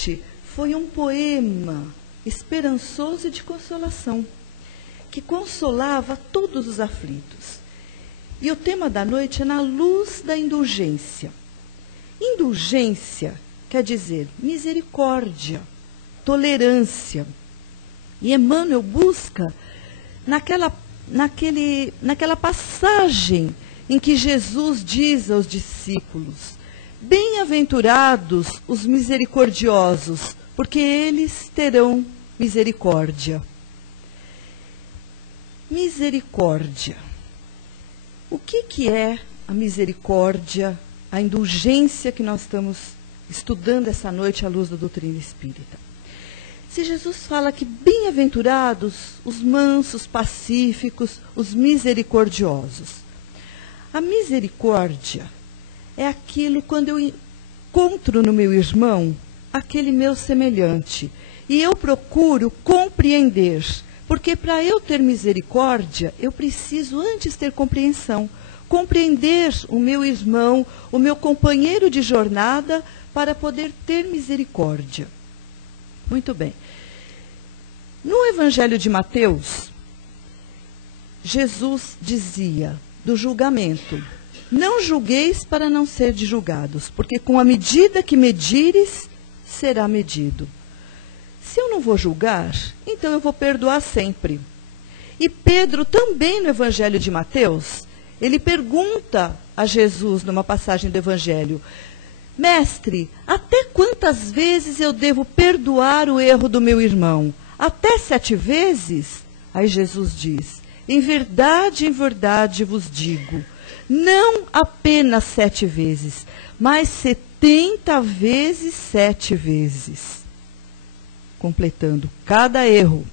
noite foi um poema esperançoso e de consolação, que consolava todos os aflitos. E o tema da noite é na luz da indulgência. Indulgência quer dizer misericórdia, tolerância. E Emmanuel busca naquela passagem em que Jesus diz aos discípulos: bem-aventurados os misericordiosos, porque eles terão misericórdia. Misericórdia. O que é a misericórdia, a indulgência que nós estamos estudando essa noite à luz da doutrina espírita? Se Jesus fala que bem-aventurados os mansos, pacíficos, os misericordiosos. A misericórdia é aquilo quando eu encontro no meu irmão aquele meu semelhante e eu procuro compreender. Porque para eu ter misericórdia, eu preciso antes ter compreensão. Compreender o meu irmão, o meu companheiro de jornada, para poder ter misericórdia. Muito bem. No Evangelho de Mateus, Jesus dizia do julgamento: não julgueis para não serdes julgados, porque com a medida que medires, será medido. Se eu não vou julgar, então eu vou perdoar sempre. E Pedro também no Evangelho de Mateus, ele pergunta a Jesus numa passagem do Evangelho: mestre, até quantas vezes eu devo perdoar o erro do meu irmão? Até 7 vezes? Aí Jesus diz: em verdade vos digo, não apenas 7 vezes, mas 70 vezes 7 vezes. Completando cada erro.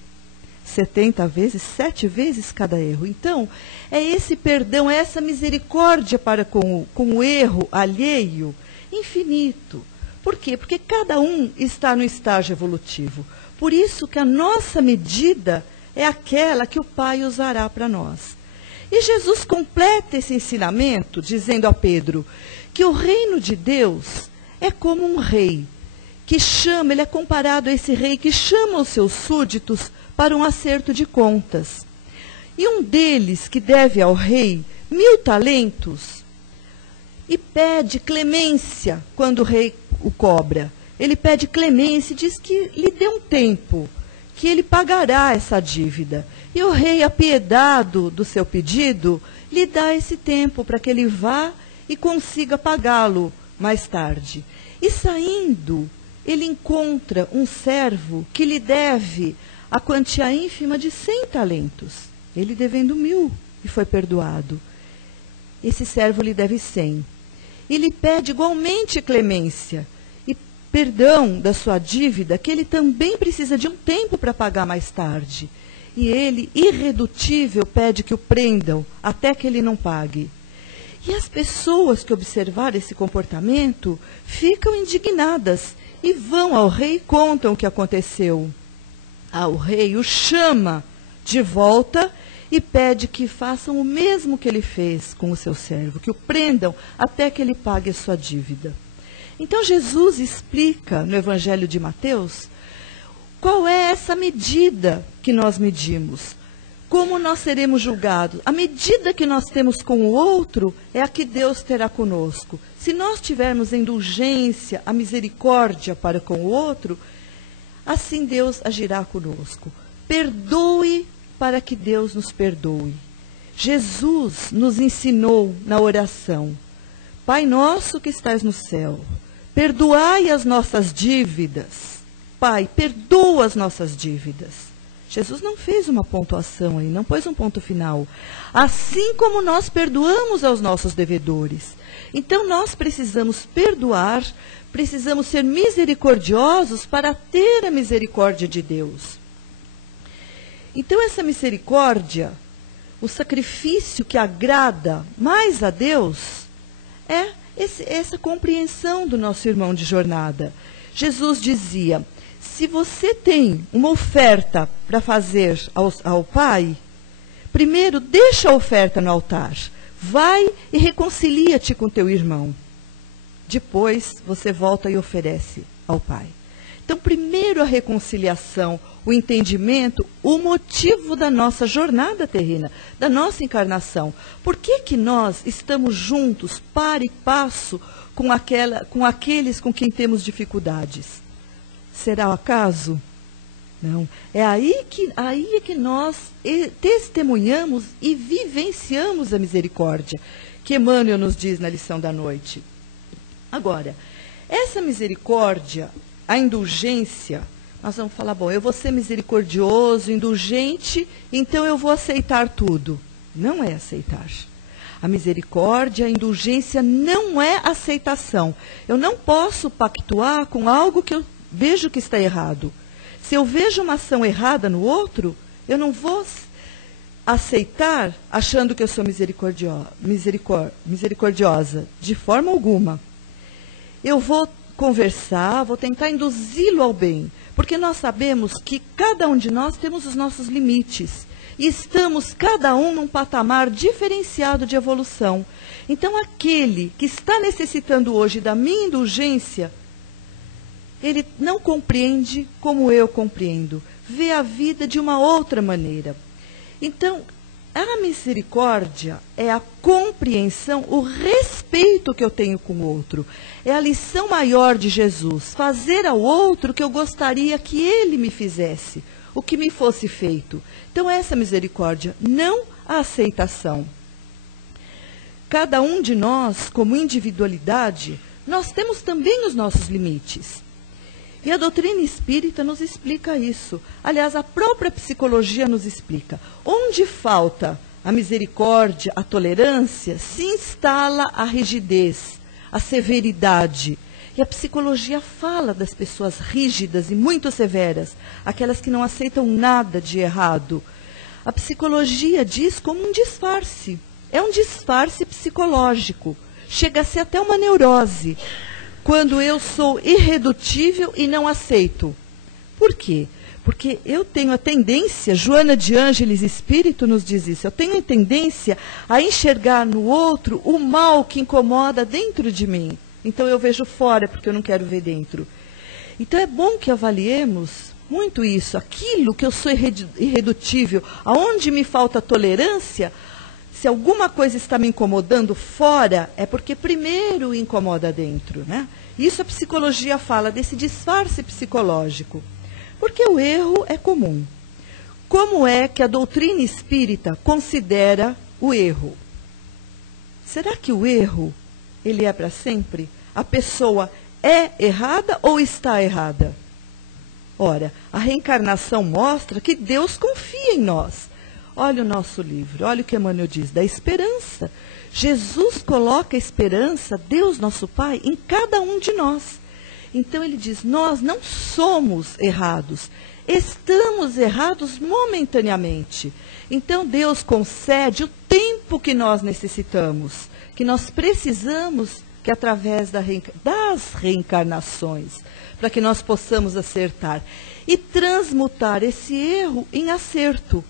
70 vezes, 7 vezes cada erro. Então, é esse perdão, é essa misericórdia para com o erro alheio infinito. Por quê? Porque cada um está no estágio evolutivo. Por isso que a nossa medida é aquela que o Pai usará para nós. E Jesus completa esse ensinamento dizendo a Pedro que o reino de Deus é como um rei que chama, ele é comparado a esse rei que chama os seus súditos para um acerto de contas. E um deles, que deve ao rei 1000 talentos, e pede clemência quando o rei o cobra. Ele pede clemência e diz que lhe dê um tempo, que ele pagará essa dívida. E o rei, apiedado do seu pedido, lhe dá esse tempo para que ele vá e consiga pagá-lo mais tarde. E saindo, ele encontra um servo que lhe deve a quantia ínfima de 100 talentos. Ele devendo 1000 e foi perdoado. Esse servo lhe deve 100. E lhe pede igualmente clemência e perdão da sua dívida, que ele também precisa de um tempo para pagar mais tarde. E ele, irredutível, pede que o prendam até que ele não pague. E as pessoas que observaram esse comportamento ficam indignadas e vão ao rei e contam o que aconteceu. O rei o chama de volta e pede que façam o mesmo que ele fez com o seu servo, que o prendam até que ele pague a sua dívida. Então Jesus explica no Evangelho de Mateus qual é essa medida que nós medimos, como nós seremos julgados. A medida que nós temos com o outro é a que Deus terá conosco. Se nós tivermos a indulgência, a misericórdia para com o outro, assim Deus agirá conosco. Perdoe para que Deus nos perdoe. Jesus nos ensinou na oração: Pai nosso que estás no céu, perdoai as nossas dívidas. Pai, perdoa as nossas dívidas. Jesus não fez uma pontuação aí, não pôs um ponto final. Assim como nós perdoamos aos nossos devedores. Então nós precisamos perdoar, precisamos ser misericordiosos para ter a misericórdia de Deus. Então essa misericórdia, o sacrifício que agrada mais a Deus, é essa compreensão do nosso irmão de jornada. Jesus dizia: se você tem uma oferta para fazer ao Pai, primeiro deixa a oferta no altar. Vai e reconcilia-te com teu irmão. Depois você volta e oferece ao Pai. Então, primeiro a reconciliação, o entendimento, o motivo da nossa jornada terrena, da nossa encarnação. Por que que nós estamos juntos, par e passo, com aqueles com quem temos dificuldades? Será o acaso? Não. É aí que nós testemunhamos e vivenciamos a misericórdia, que Emmanuel nos diz na lição da noite. Agora, essa misericórdia, a indulgência, nós vamos falar, bom, eu vou ser misericordioso, indulgente, então eu vou aceitar tudo. Não é aceitar. A misericórdia, a indulgência não é aceitação. Eu não posso pactuar com algo que eu vejo que está errado. Se eu vejo uma ação errada no outro, eu não vou aceitar achando que eu sou misericordiosa, de forma alguma. Eu vou conversar, vou tentar induzi-lo ao bem, porque nós sabemos que cada um de nós temos os nossos limites. E estamos cada um num patamar diferenciado de evolução. Então, aquele que está necessitando hoje da minha indulgência, ele não compreende como eu compreendo, vê a vida de uma outra maneira. Então, a misericórdia é a compreensão, o respeito que eu tenho com o outro. É a lição maior de Jesus, fazer ao outro o que eu gostaria que ele me fizesse, o que me fosse feito. Então, essa misericórdia, não a aceitação. Cada um de nós, como individualidade, nós temos também os nossos limites. E a doutrina espírita nos explica isso. Aliás, a própria psicologia nos explica. Onde falta a misericórdia, a tolerância, se instala a rigidez, a severidade. E a psicologia fala das pessoas rígidas e muito severas, aquelas que não aceitam nada de errado. A psicologia diz como um disfarce. É um disfarce psicológico. Chega a ser até uma neurose, quando eu sou irredutível e não aceito. Por quê? Porque eu tenho a tendência, Joana de Ângeles Espírito nos diz isso, eu tenho a tendência a enxergar no outro o mal que incomoda dentro de mim. Então eu vejo fora, porque eu não quero ver dentro. Então é bom que avaliemos muito isso, aquilo que eu sou irredutível, aonde me falta tolerância. Se alguma coisa está me incomodando fora, é porque primeiro incomoda dentro, né? Isso a psicologia fala desse disfarce psicológico. Porque o erro é comum. Como é que a doutrina espírita considera o erro? Será que o erro, ele é para sempre? A pessoa é errada ou está errada? Ora, a reencarnação mostra que Deus confia em nós. Olha o nosso livro, olha o que Emmanuel diz, da esperança. Jesus coloca a esperança, Deus nosso Pai, em cada um de nós. Então ele diz, nós não somos errados, estamos errados momentaneamente. Então Deus concede o tempo que nós necessitamos, que nós precisamos, que através das reencarnações, para que nós possamos acertar e transmutar esse erro em acerto.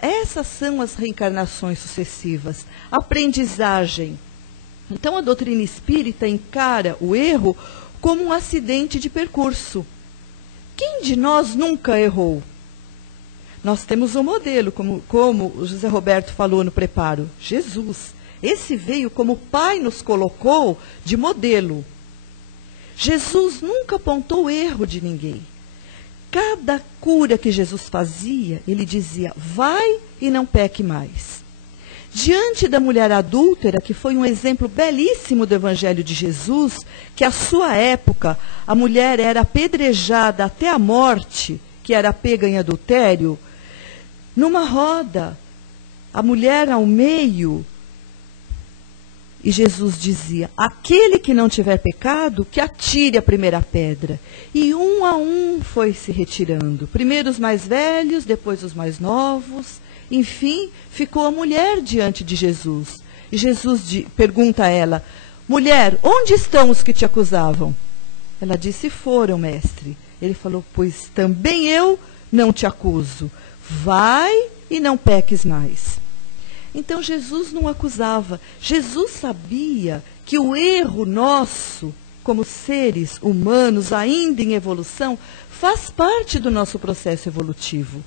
Essas são as reencarnações sucessivas, aprendizagem. Então a doutrina espírita encara o erro como um acidente de percurso. Quem de nós nunca errou? Nós temos um modelo, como o José Roberto falou no preparo, Jesus. Esse veio como o Pai nos colocou de modelo. Jesus nunca apontou o erro de ninguém. Cada cura que Jesus fazia, ele dizia, vai e não peque mais. Diante da mulher adúltera, que foi um exemplo belíssimo do Evangelho de Jesus, que à sua época a mulher era apedrejada até a morte, que era pega em adultério, numa roda, a mulher ao meio, e Jesus dizia, aquele que não tiver pecado, que atire a primeira pedra. E um a um foi se retirando. Primeiro os mais velhos, depois os mais novos. Enfim, ficou a mulher diante de Jesus. E Jesus pergunta a ela, mulher, onde estão os que te acusavam? Ela disse, foram, mestre. Ele falou, pois também eu não te acuso. Vai e não peques mais. Então Jesus não acusava. Jesus sabia que o erro nosso como seres humanos ainda em evolução, faz parte do nosso processo evolutivo.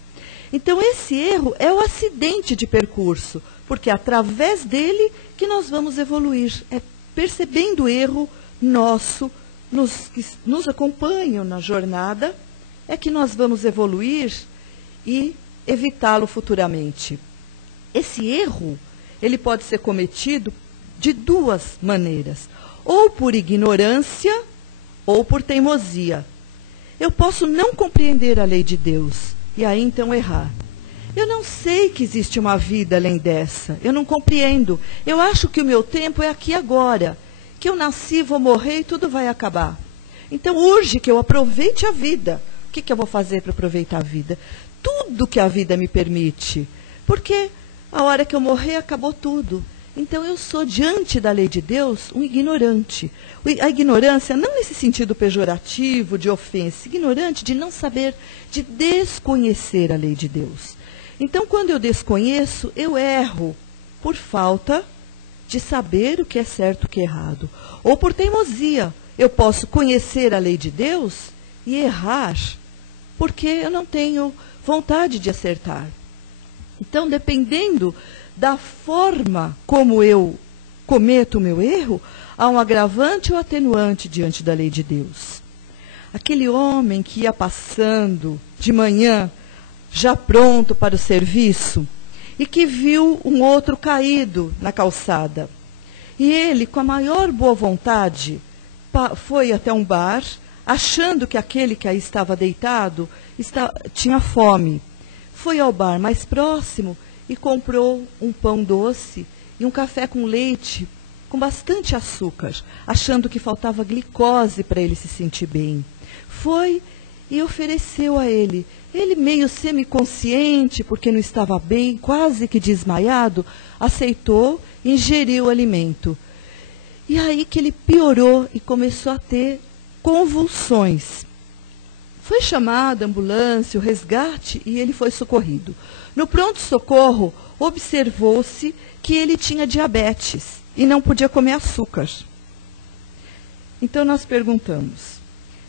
Então, esse erro é o acidente de percurso, porque é através dele que nós vamos evoluir. É percebendo o erro nosso, que nos acompanham na jornada, é que nós vamos evoluir e evitá-lo futuramente. Esse erro, ele pode ser cometido de duas maneiras, ou por ignorância, ou por teimosia. Eu posso não compreender a lei de Deus, e aí então errar. Eu não sei que existe uma vida além dessa, eu não compreendo. Eu acho que o meu tempo é aqui agora, que eu nasci, vou morrer e tudo vai acabar. Então urge que eu aproveite a vida. O que eu vou fazer para aproveitar a vida? Tudo que a vida me permite, porque a hora que eu morrer acabou tudo. Então eu sou, diante da lei de Deus, um ignorante. A ignorância, não nesse sentido pejorativo, de ofensa, ignorante de não saber, de desconhecer a lei de Deus. Então, quando eu desconheço, eu erro por falta de saber o que é certo e o que é errado. Ou por teimosia. Eu posso conhecer a lei de Deus e errar, porque eu não tenho vontade de acertar. Então, dependendo da forma como eu cometo o meu erro, há um agravante ou atenuante diante da lei de Deus. Aquele homem que ia passando de manhã, já pronto para o serviço, e que viu um outro caído na calçada. E ele, com a maior boa vontade, foi até um bar, achando que aquele que aí estava deitado tinha fome. Foi ao bar mais próximo e comprou um pão doce e um café com leite, com bastante açúcar, achando que faltava glicose para ele se sentir bem. Foi e ofereceu a ele. Ele, meio semiconsciente, porque não estava bem, quase que desmaiado, aceitou e ingeriu o alimento. E aí que ele piorou e começou a ter convulsões. Foi chamada a ambulância, o resgate, e ele foi socorrido. No pronto-socorro, observou-se que ele tinha diabetes e não podia comer açúcar. Então nós perguntamos,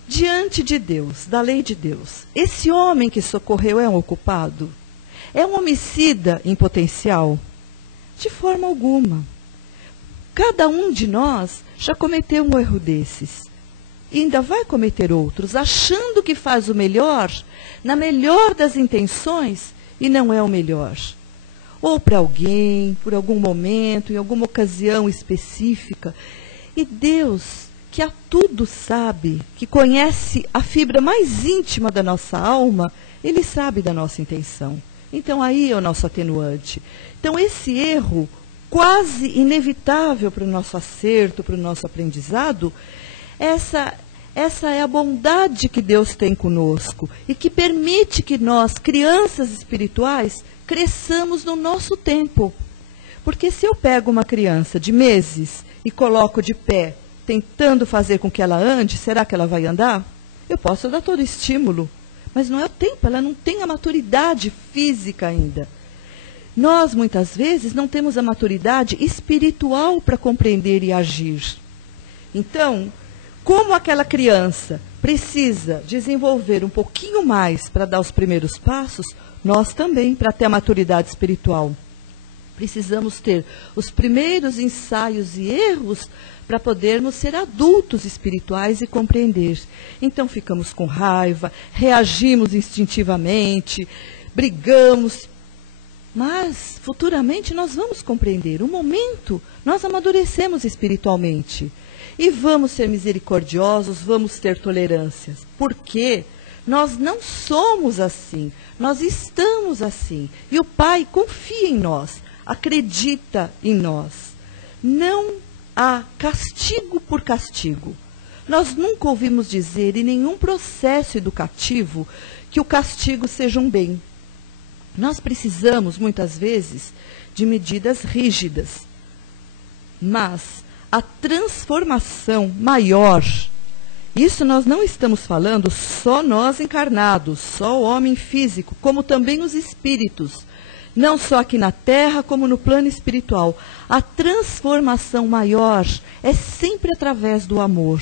diante de Deus, da lei de Deus, esse homem que socorreu é um culpado? É um homicida em potencial? De forma alguma. Cada um de nós já cometeu um erro desses. E ainda vai cometer outros, achando que faz o melhor, na melhor das intenções, e não é o melhor. Ou para alguém, por algum momento, em alguma ocasião específica. E Deus, que a tudo sabe, que conhece a fibra mais íntima da nossa alma, Ele sabe da nossa intenção. Então aí é o nosso atenuante. Então esse erro, quase inevitável para o nosso acerto, para o nosso aprendizado, essa é a bondade que Deus tem conosco e que permite que nós, crianças espirituais, cresçamos no nosso tempo. Porque se eu pego uma criança de meses e coloco de pé, tentando fazer com que ela ande, será que ela vai andar? Eu posso dar todo estímulo, mas não é o tempo, ela não tem a maturidade física ainda. Nós, muitas vezes, não temos a maturidade espiritual para compreender e agir. Então, como aquela criança precisa desenvolver um pouquinho mais para dar os primeiros passos, nós também, para ter a maturidade espiritual, precisamos ter os primeiros ensaios e erros para podermos ser adultos espirituais e compreender. Então ficamos com raiva, reagimos instintivamente, brigamos, mas futuramente nós vamos compreender. Um momento nós amadurecemos espiritualmente e vamos ser misericordiosos, vamos ter tolerâncias. Por quê? Nós não somos assim, nós estamos assim. E o Pai confia em nós, acredita em nós. Não há castigo por castigo. Nós nunca ouvimos dizer em nenhum processo educativo que o castigo seja um bem. Nós precisamos, muitas vezes, de medidas rígidas. Mas a transformação maior, isso nós não estamos falando só nós encarnados, só o homem físico, como também os espíritos. Não só aqui na Terra, como no plano espiritual. A transformação maior é sempre através do amor.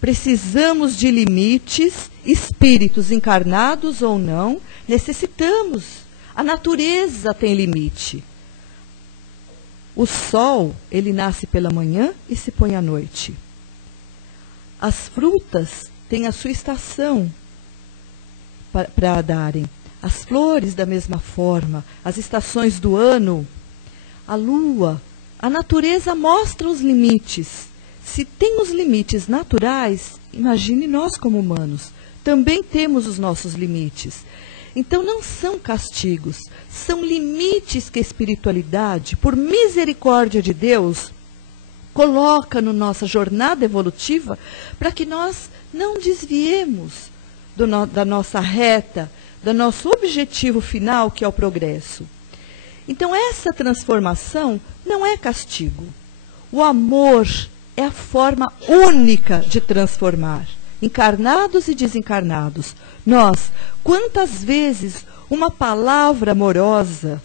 Precisamos de limites, espíritos encarnados ou não, necessitamos. A natureza tem limite. O sol, ele nasce pela manhã e se põe à noite. As frutas têm a sua estação para darem. As flores da mesma forma, as estações do ano, a lua, a natureza mostra os limites. Se tem os limites naturais, imagine nós como humanos, também temos os nossos limites. Então não são castigos, são limites que a espiritualidade, por misericórdia de Deus, coloca na nossa jornada evolutiva para que nós não desviemos da nossa reta, do nosso objetivo final, que é o progresso. Então essa transformação não é castigo. O amor é a forma única de transformar, encarnados e desencarnados. Nós, quantas vezes uma palavra amorosa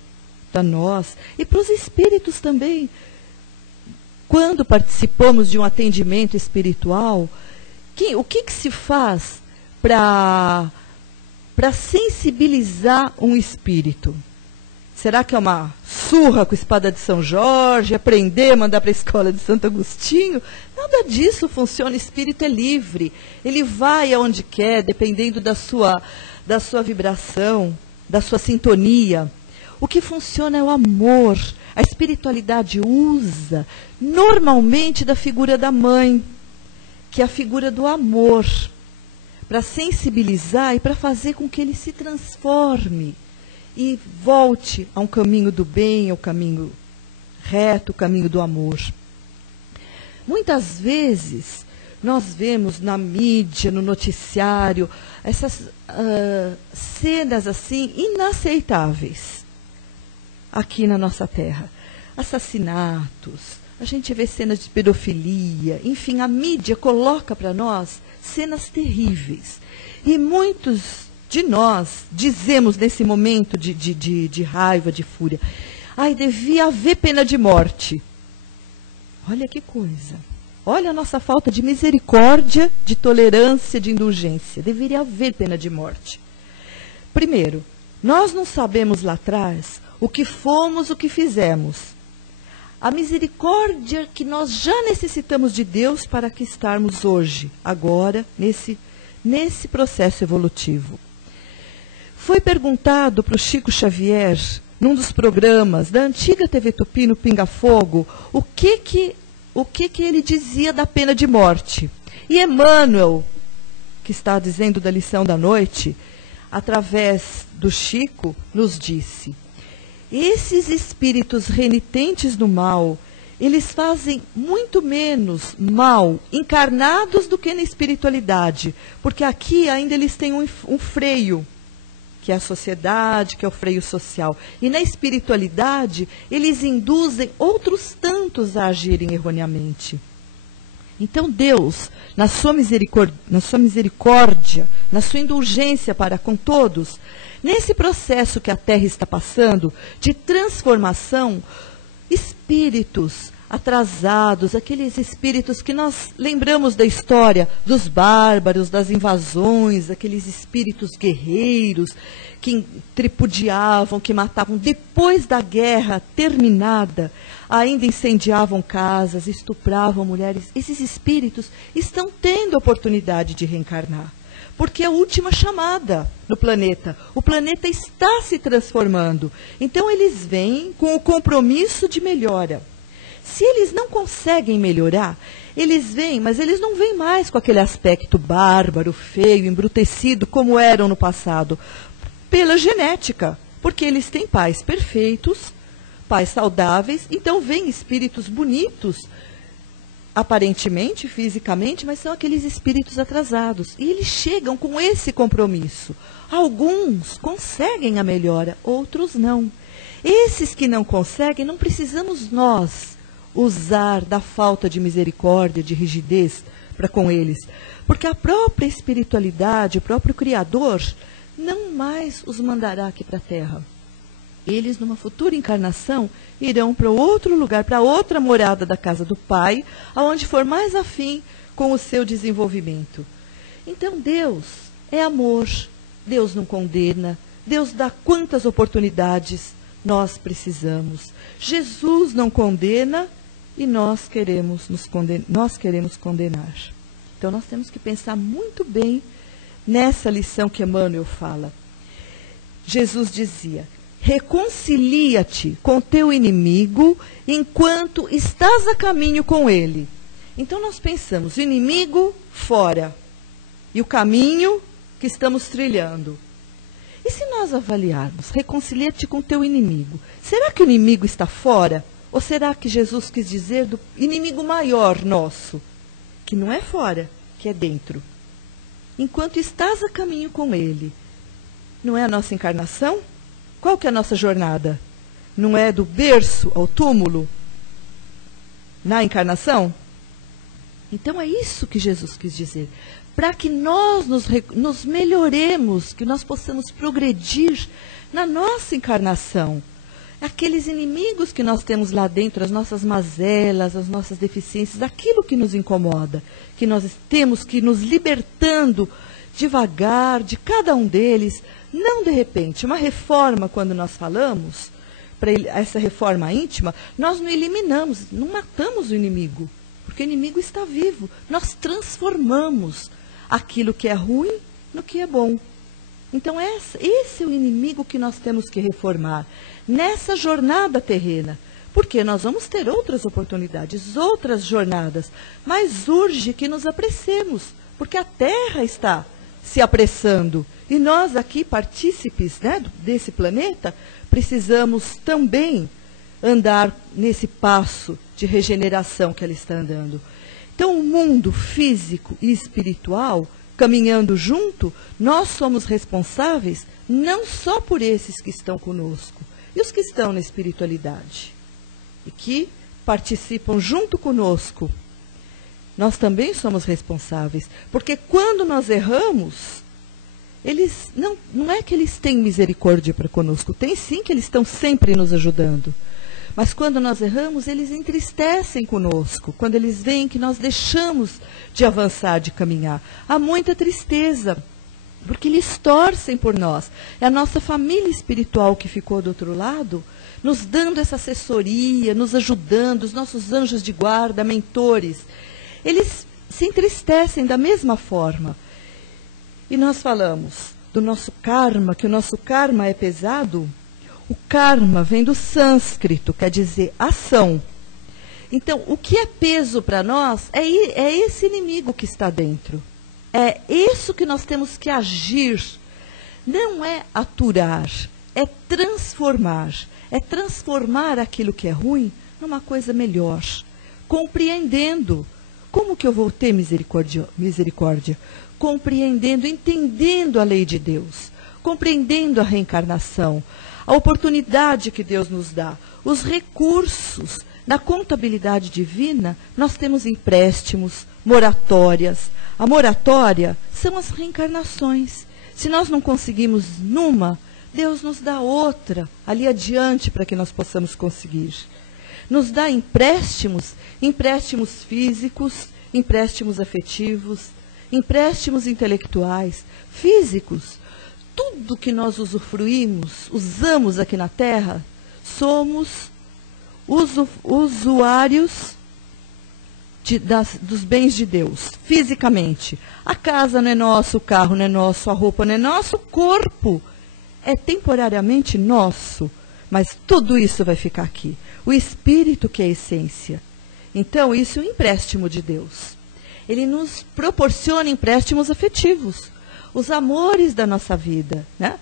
para nós e para os espíritos também, quando participamos de um atendimento espiritual, o que se faz para sensibilizar um espírito? Será que é uma surra com a espada de São Jorge, aprender, mandar para a escola de Santo Agostinho? Nada disso funciona, o espírito é livre. Ele vai aonde quer, dependendo da sua vibração, da sua sintonia. O que funciona é o amor. A espiritualidade usa, normalmente, da figura da mãe, que é a figura do amor, para sensibilizar e para fazer com que ele se transforme e volte a um caminho do bem, ao caminho reto, o caminho do amor. Muitas vezes, nós vemos na mídia, no noticiário, essas cenas assim inaceitáveis aqui na nossa terra. Assassinatos, a gente vê cenas de pedofilia, enfim, a mídia coloca para nós cenas terríveis. E muitos de nós dizemos nesse momento de raiva, de fúria, ai, devia haver pena de morte. Olha que coisa. Olha a nossa falta de misericórdia, de tolerância, de indulgência. Deveria haver pena de morte. Primeiro, nós não sabemos lá atrás o que fomos, o que fizemos. A misericórdia que nós já necessitamos de Deus para que estarmos hoje, agora, nesse processo evolutivo. Foi perguntado para o Chico Xavier, num dos programas da antiga TV Tupi, no Pinga Fogo, o que ele dizia da pena de morte. E Emmanuel, que está dizendo da lição da noite, através do Chico, nos disse: esses espíritos renitentes do mal, eles fazem muito menos mal encarnados do que na espiritualidade, porque aqui ainda eles têm um freio, que é a sociedade, que é o freio social. E na espiritualidade, eles induzem outros tantos a agirem erroneamente. Então Deus, na sua misericórdia, na sua indulgência para com todos, nesse processo que a Terra está passando, de transformação, espíritos atrasados, aqueles espíritos que nós lembramos da história dos bárbaros, das invasões, aqueles espíritos guerreiros que tripudiavam, que matavam depois da guerra terminada, ainda incendiavam casas, estupravam mulheres. Esses espíritos estão tendo a oportunidade de reencarnar, porque é a última chamada no planeta. O planeta está se transformando. Então eles vêm com o compromisso de melhora. Se eles não conseguem melhorar, eles vêm, mas eles não vêm mais com aquele aspecto bárbaro, feio, embrutecido, como eram no passado, pela genética, porque eles têm pais perfeitos, pais saudáveis, então vêm espíritos bonitos, aparentemente, fisicamente, mas são aqueles espíritos atrasados. E eles chegam com esse compromisso. Alguns conseguem a melhora, outros não. Esses que não conseguem, não precisamos nós usar da falta de misericórdia, de rigidez para com eles. Porque a própria espiritualidade, o próprio Criador, não mais os mandará aqui para a Terra. Eles, numa futura encarnação, irão para outro lugar, para outra morada da casa do Pai, aonde for mais afim com o seu desenvolvimento. Então, Deus é amor, Deus não condena, Deus dá quantas oportunidades nós precisamos. Jesus não condena e nós queremos condenar. Então, nós temos que pensar muito bem nessa lição que Emmanuel fala. Jesus dizia: reconcilia-te com teu inimigo enquanto estás a caminho com ele. Então nós pensamos, o inimigo fora e o caminho que estamos trilhando. E se nós avaliarmos, reconcilia-te com teu inimigo, será que o inimigo está fora? Ou será que Jesus quis dizer do inimigo maior nosso, que não é fora, que é dentro? Enquanto estás a caminho com ele, não é a nossa encarnação? Qual que é a nossa jornada? Não é do berço ao túmulo? Na encarnação? Então é isso que Jesus quis dizer. Para que nós nos melhoremos, que nós possamos progredir na nossa encarnação. Aqueles inimigos que nós temos lá dentro, as nossas mazelas, as nossas deficiências, aquilo que nos incomoda, que nós temos que ir nos libertando devagar de cada um deles, não de repente. Uma reforma, quando nós falamos, para essa reforma íntima, nós não eliminamos, não matamos o inimigo, porque o inimigo está vivo. Nós transformamos aquilo que é ruim no que é bom. Então esse é o inimigo que nós temos que reformar nessa jornada terrena, porque nós vamos ter outras oportunidades, outras jornadas, mas urge que nos apressemos, porque a Terra está se apressando. E nós aqui, partícipes, né, desse planeta, precisamos também andar nesse passo de regeneração que ela está andando. Então, o mundo físico e espiritual, caminhando junto, nós somos responsáveis não só por esses que estão conosco, e os que estão na espiritualidade, e que participam junto conosco. Nós também somos responsáveis, porque quando nós erramos, eles não é que eles têm misericórdia para conosco, tem sim, que eles estão sempre nos ajudando. Mas quando nós erramos, eles entristecem conosco, quando eles veem que nós deixamos de avançar, de caminhar. Há muita tristeza, porque eles torcem por nós. É a nossa família espiritual que ficou do outro lado, nos dando essa assessoria, nos ajudando, os nossos anjos de guarda, mentores. Eles se entristecem da mesma forma. E nós falamos do nosso karma, que o nosso karma é pesado. O karma vem do sânscrito, quer dizer ação. Então, o que é peso para nós é esse inimigo que está dentro. É isso que nós temos que agir. Não é aturar, é transformar. É transformar aquilo que é ruim numa coisa melhor. Compreendendo. Como que eu vou ter misericórdia? Compreendendo, entendendo a lei de Deus. Compreendendo a reencarnação. A oportunidade que Deus nos dá, os recursos. Na contabilidade divina, nós temos empréstimos, moratórias. A moratória são as reencarnações. Se nós não conseguimos numa, Deus nos dá outra, ali adiante, para que nós possamos conseguir. Nos dá empréstimos físicos, empréstimos afetivos, empréstimos intelectuais, físicos. Tudo que nós usufruímos, usamos aqui na Terra, somos usuários dos bens de Deus, fisicamente. A casa não é nossa, o carro não é nosso, a roupa não é nosso, o corpo é temporariamente nosso, mas tudo isso vai ficar aqui. O espírito que é a essência. Então, isso é um empréstimo de Deus. Ele nos proporciona empréstimos afetivos. Os amores da nossa vida, né?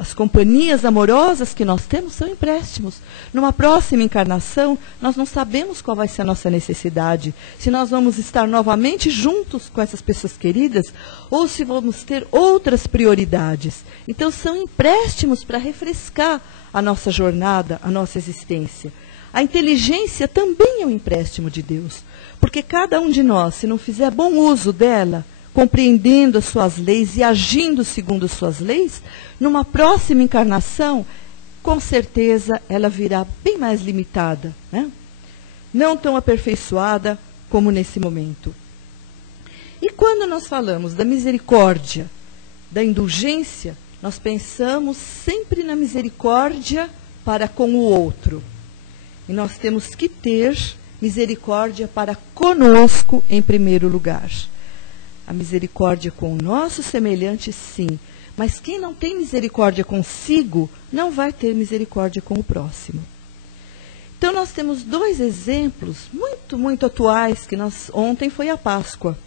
As companhias amorosas que nós temos são empréstimos. Numa próxima encarnação, nós não sabemos qual vai ser a nossa necessidade. Se nós vamos estar novamente juntos com essas pessoas queridas, ou se vamos ter outras prioridades. Então, são empréstimos para refrescar a nossa jornada, a nossa existência. A inteligência também é um empréstimo de Deus. Porque cada um de nós, se não fizer bom uso dela, compreendendo as suas leis e agindo segundo as suas leis, numa próxima encarnação, com certeza ela virá bem mais limitada, né? Não tão aperfeiçoada como nesse momento. E quando nós falamos da misericórdia, da indulgência, nós pensamos sempre na misericórdia para com o outro. E nós temos que ter misericórdia para conosco em primeiro lugar. A misericórdia com o nosso semelhante, sim. Mas quem não tem misericórdia consigo, não vai ter misericórdia com o próximo. Então nós temos dois exemplos muito atuais, que ontem foi a Páscoa.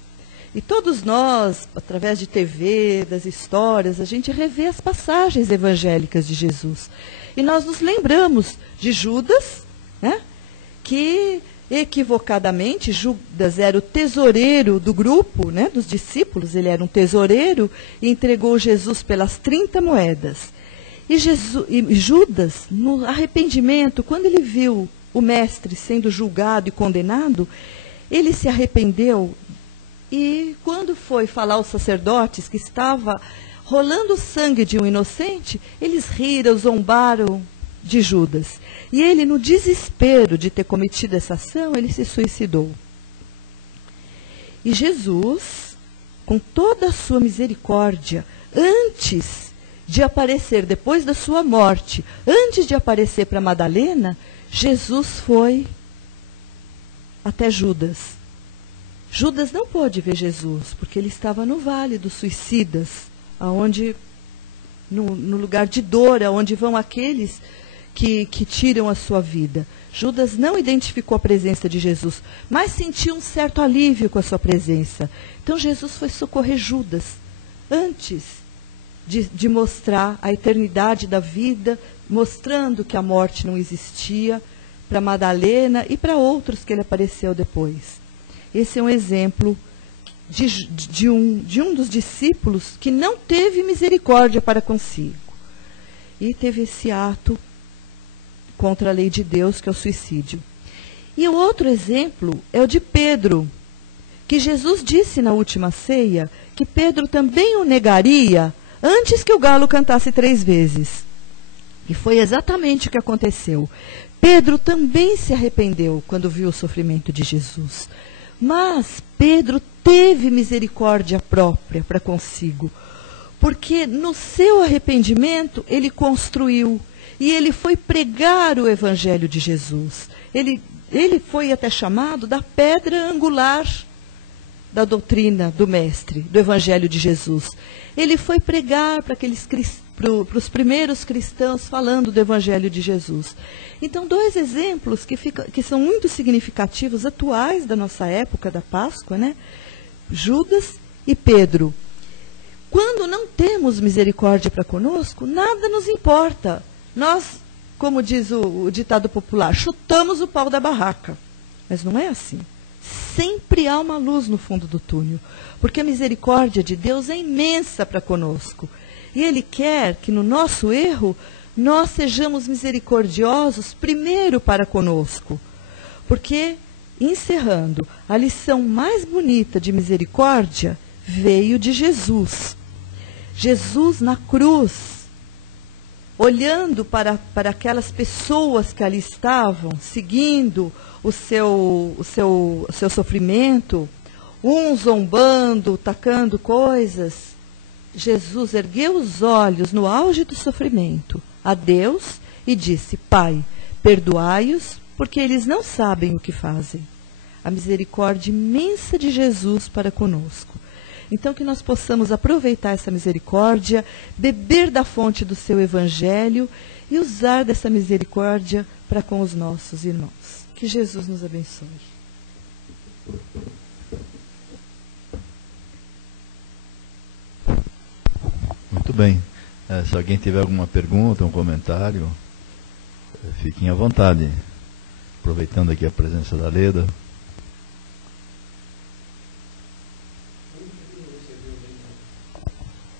E todos nós, através de TV, das histórias, a gente revê as passagens evangélicas de Jesus. E nós nos lembramos de Judas, né, que equivocadamente, Judas era o tesoureiro do grupo, né, dos discípulos, ele era um tesoureiro e entregou Jesus pelas 30 moedas. E Judas, no arrependimento, quando ele viu o mestre sendo julgado e condenado, ele se arrependeu. E quando foi falar aos sacerdotes que estava rolando o sangue de um inocente, eles riram, zombaram de Judas. E ele, no desespero de ter cometido essa ação, ele se suicidou. E Jesus, com toda a sua misericórdia, antes de aparecer, depois da sua morte, antes de aparecer para Madalena, Jesus foi até Judas. Judas não pôde ver Jesus, porque ele estava no vale dos suicidas, aonde, no lugar de dor, aonde vão aqueles que tiram a sua vida. Judas não identificou a presença de Jesus, mas sentiu um certo alívio com a sua presença. Então Jesus foi socorrer Judas, antes de mostrar a eternidade da vida, mostrando que a morte não existia, para Madalena e para outros que ele apareceu depois. Esse é um exemplo de um dos discípulos que não teve misericórdia para consigo. E teve esse ato contra a lei de Deus, que é o suicídio. E o outro exemplo é o de Pedro, que Jesus disse na última ceia que Pedro também o negaria antes que o galo cantasse 3 vezes. E foi exatamente o que aconteceu. Pedro também se arrependeu quando viu o sofrimento de Jesus. Mas Pedro teve misericórdia própria para consigo, porque no seu arrependimento ele construiu, e ele foi pregar o evangelho de Jesus. Ele foi até chamado da pedra angular da doutrina do mestre, do evangelho de Jesus. Ele foi pregar para os primeiros cristãos falando do evangelho de Jesus. Então, 2 exemplos que são muito significativos, atuais da nossa época da Páscoa, né? Judas e Pedro. Quando não temos misericórdia para conosco, nada nos importa. Nós, como diz o ditado popular, chutamos o pau da barraca. Mas não é assim. Sempre há uma luz no fundo do túnel, porque a misericórdia de Deus é imensa para conosco. E Ele quer que no nosso erro nós sejamos misericordiosos primeiro para conosco. Porque, encerrando, a lição mais bonita de misericórdia veio de Jesus. Jesus na cruz, olhando para aquelas pessoas que ali estavam, seguindo o seu sofrimento, uns zombando, tacando coisas, Jesus ergueu os olhos no auge do sofrimento a Deus e disse: Pai, perdoai-os, porque eles não sabem o que fazem. A misericórdia imensa de Jesus para conosco. Então, que nós possamos aproveitar essa misericórdia, beber da fonte do seu evangelho e usar dessa misericórdia para com os nossos irmãos. Que Jesus nos abençoe. Muito bem. Se alguém tiver alguma pergunta, um comentário, fiquem à vontade. Aproveitando aqui a presença da Leda.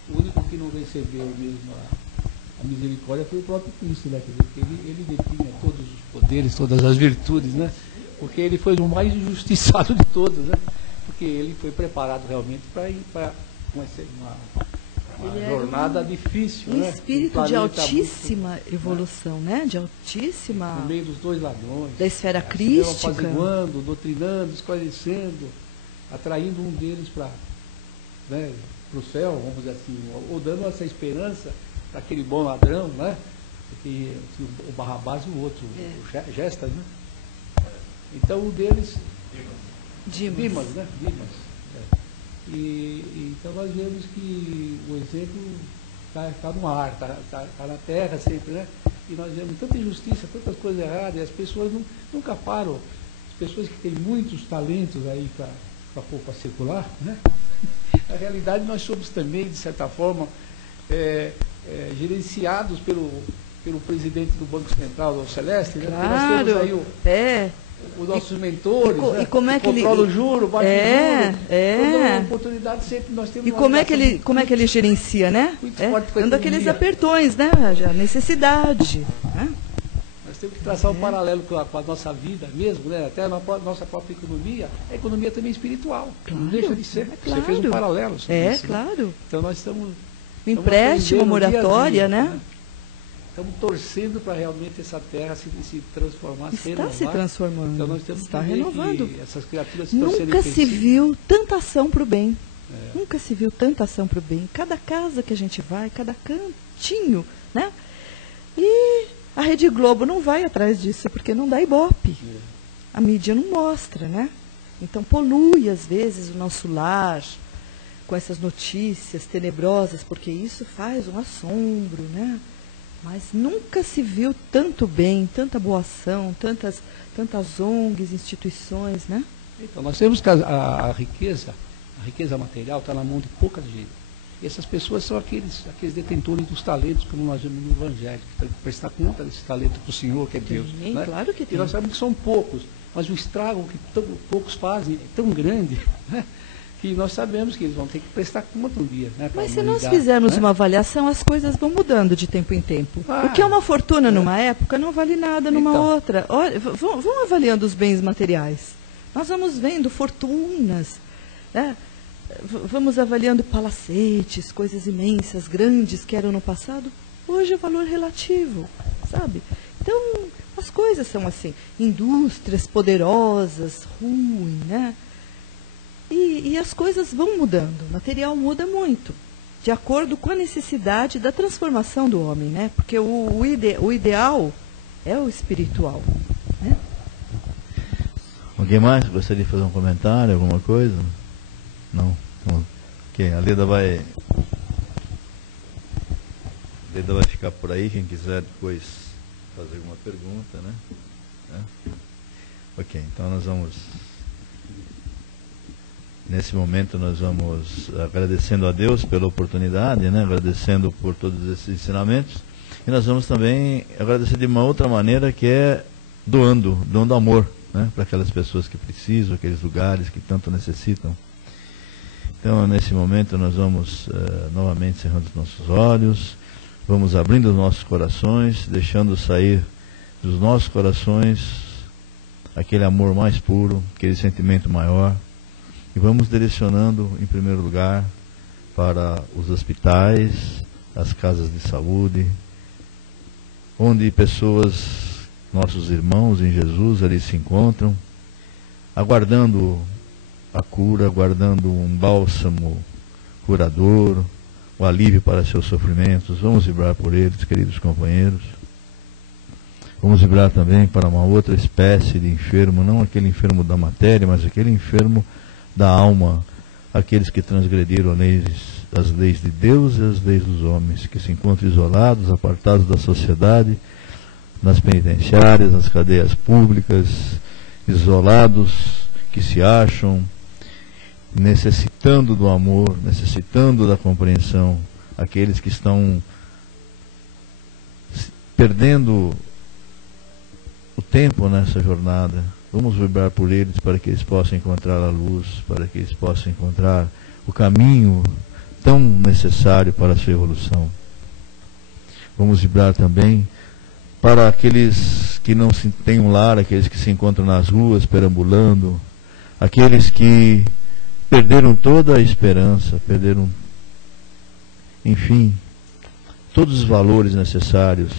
O único que não recebeu mesmo a misericórdia foi o próprio Cristo, né? Porque ele detinha todos os poderes, todas as virtudes, né? Porque ele foi o mais injustiçado de todos, né? Porque ele foi preparado realmente para uma uma jornada difícil, um né? espírito Um de planeta altíssima muito, evolução, né? De altíssima... no meio dos dois ladrões. Da esfera assim, crística. apaziguando, doutrinando, esclarecendo, atraindo um deles para, né, o céu, vamos dizer assim, ou dando essa esperança para aquele bom ladrão, né? Que o Barrabás e o outro, o Gestas, né? Então um deles, Dimas, né? Dimas. Então nós vemos que o exemplo está no ar, está na terra sempre, né? E nós vemos tanta injustiça, tantas coisas erradas, e as pessoas nunca param. As pessoas que têm muitos talentos aí para pôr para circular, né? Na realidade nós somos também, de certa forma, gerenciados pelo presidente do Banco Central, o Celeste, né? Claro, nós temos aí os nossos mentores, né? E como é que controla o juro, baixa o juro. Toda oportunidade sempre nós temos. E como é que ele gerencia, né? Dando aqueles apertões, né? A necessidade. Né? Nós temos que traçar um paralelo com a nossa vida mesmo, né? Até a nossa própria economia. A economia também é espiritual. Claro, não deixa de ser. Claro. Você fez um paralelo sobre isso, claro. Né? Então nós estamos... O empréstimo, moratória, né? Estamos torcendo para realmente essa terra se transformar, se renovar. Está se transformando. Então nós temos está que ver renovando. que essas criaturas estão sendo Nunca se viu tanta ação para o bem. É. Nunca se viu tanta ação para o bem. Cada casa que a gente vai, cada cantinho, né? E a Rede Globo não vai atrás disso, porque não dá ibope. É. A mídia não mostra, né? Então polui, às vezes, o nosso lar com essas notícias tenebrosas, porque isso faz um assombro, né? Mas nunca se viu tanto bem, tanta boa ação, tantas ONGs, instituições, né? Então, nós temos que a riqueza material está na mão de pouca gente. E essas pessoas são aqueles detentores dos talentos, como nós vemos no Evangelho, que tem que prestar conta desse talento para o Senhor, que é Deus. Tem, né? Claro que tem. E nós sabemos que são poucos, mas o estrago que poucos fazem é tão grande, né? Que nós sabemos que eles vão ter que prestar conta um dia. Né, mas se nós fizermos, né, uma avaliação, as coisas vão mudando de tempo em tempo. O que é uma fortuna numa época não vale nada numa outra. Olha, vão avaliando os bens materiais. Nós vamos vendo fortunas, né? Vamos avaliando palacetes, coisas imensas, grandes que eram no passado. Hoje é valor relativo, sabe? Então, as coisas são assim. Indústrias poderosas, ruim, né? E as coisas vão mudando, o material muda muito, de acordo com a necessidade da transformação do homem, né? Porque o ideal é o espiritual, né? Alguém mais gostaria de fazer um comentário, alguma coisa? Não? Então, okay. A Leda vai ficar por aí, quem quiser depois fazer alguma pergunta, né? Ok, então nós vamos... Nesse momento nós vamos agradecendo a Deus pela oportunidade, né? Agradecendo por todos esses ensinamentos. E nós vamos também agradecer de uma outra maneira, que é doando amor, né? Para aquelas pessoas que precisam, aqueles lugares que tanto necessitam. Então, nesse momento nós vamos novamente cerrando os nossos olhos, vamos abrindo os nossos corações, deixando sair dos nossos corações aquele amor mais puro, aquele sentimento maior. E vamos direcionando, em primeiro lugar, para os hospitais, as casas de saúde, onde pessoas, nossos irmãos em Jesus, ali se encontram, aguardando a cura, aguardando um bálsamo curador, o alívio para seus sofrimentos. Vamos vibrar por eles, queridos companheiros. Vamos vibrar também para uma outra espécie de enfermo, não aquele enfermo da matéria, mas aquele enfermo da alma, aqueles que transgrediram as leis de Deus e as leis dos homens, que se encontram isolados, apartados da sociedade, nas penitenciárias, nas cadeias públicas, isolados, que se acham necessitando do amor, necessitando da compreensão, aqueles que estão perdendo o tempo nessa jornada. Vamos vibrar por eles para que eles possam encontrar a luz, para que eles possam encontrar o caminho tão necessário para a sua evolução. Vamos vibrar também para aqueles que não têm um lar, aqueles que se encontram nas ruas perambulando, aqueles que perderam toda a esperança, perderam enfim, todos os valores necessários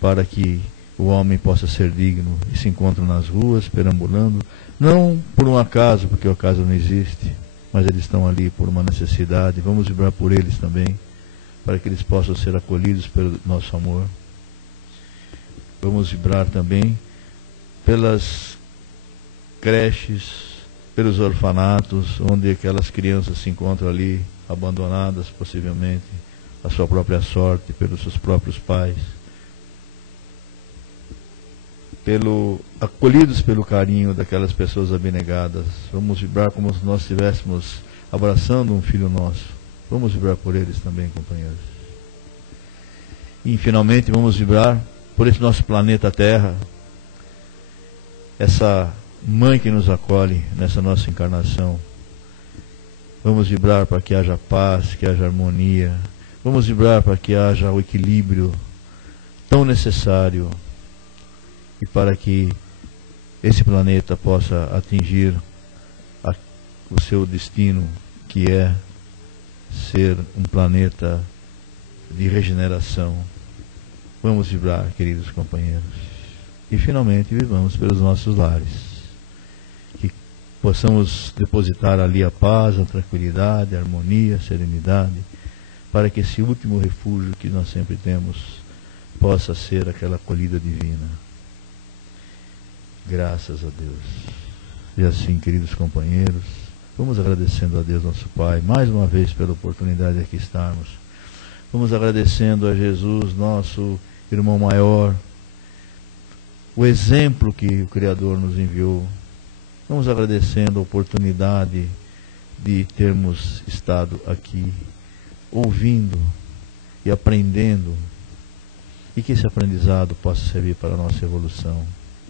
para que o homem possa ser digno e se encontra nas ruas, perambulando, não por um acaso, porque o acaso não existe, mas eles estão ali por uma necessidade. Vamos vibrar por eles também, para que eles possam ser acolhidos pelo nosso amor. Vamos vibrar também pelas creches, pelos orfanatos, onde aquelas crianças se encontram ali, abandonadas possivelmente, à sua própria sorte, pelos seus próprios pais. Acolhidos pelo carinho daquelas pessoas abnegadas. Vamos vibrar como se nós estivéssemos abraçando um filho nosso. Vamos vibrar por eles também, companheiros. E finalmente vamos vibrar por esse nosso planeta Terra, essa mãe que nos acolhe nessa nossa encarnação. Vamos vibrar para que haja paz, que haja harmonia. Vamos vibrar para que haja o equilíbrio tão necessário e para que esse planeta possa atingir o seu destino, que é ser um planeta de regeneração. Vamos vibrar, queridos companheiros. E finalmente vivamos pelos nossos lares, que possamos depositar ali a paz, a tranquilidade, a harmonia, a serenidade, para que esse último refúgio que nós sempre temos possa ser aquela acolhida divina. Graças a Deus. E assim, queridos companheiros, vamos agradecendo a Deus nosso Pai, mais uma vez pela oportunidade de aqui estarmos. Vamos agradecendo a Jesus, nosso irmão maior, o exemplo que o Criador nos enviou. Vamos agradecendo a oportunidade de termos estado aqui, ouvindo e aprendendo, e que esse aprendizado possa servir para a nossa evolução,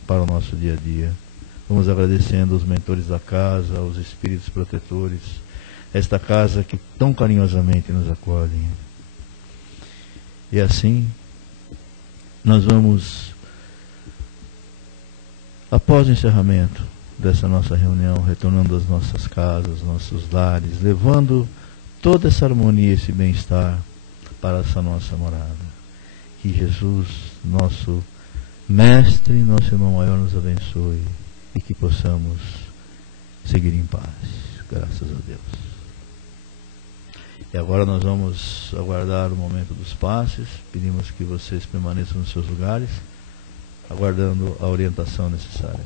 para o nosso dia a dia. Vamos agradecendo aos mentores da casa, aos espíritos protetores, esta casa que tão carinhosamente nos acolhe. E assim, nós vamos, após o encerramento dessa nossa reunião, retornando às nossas casas, nossos lares, levando toda essa harmonia, esse bem-estar para essa nossa morada. Que Jesus, nosso Mestre, nosso irmão maior, nos abençoe e que possamos seguir em paz. Graças a Deus. E agora nós vamos aguardar o momento dos passes. Pedimos que vocês permaneçam nos seus lugares, aguardando a orientação necessária.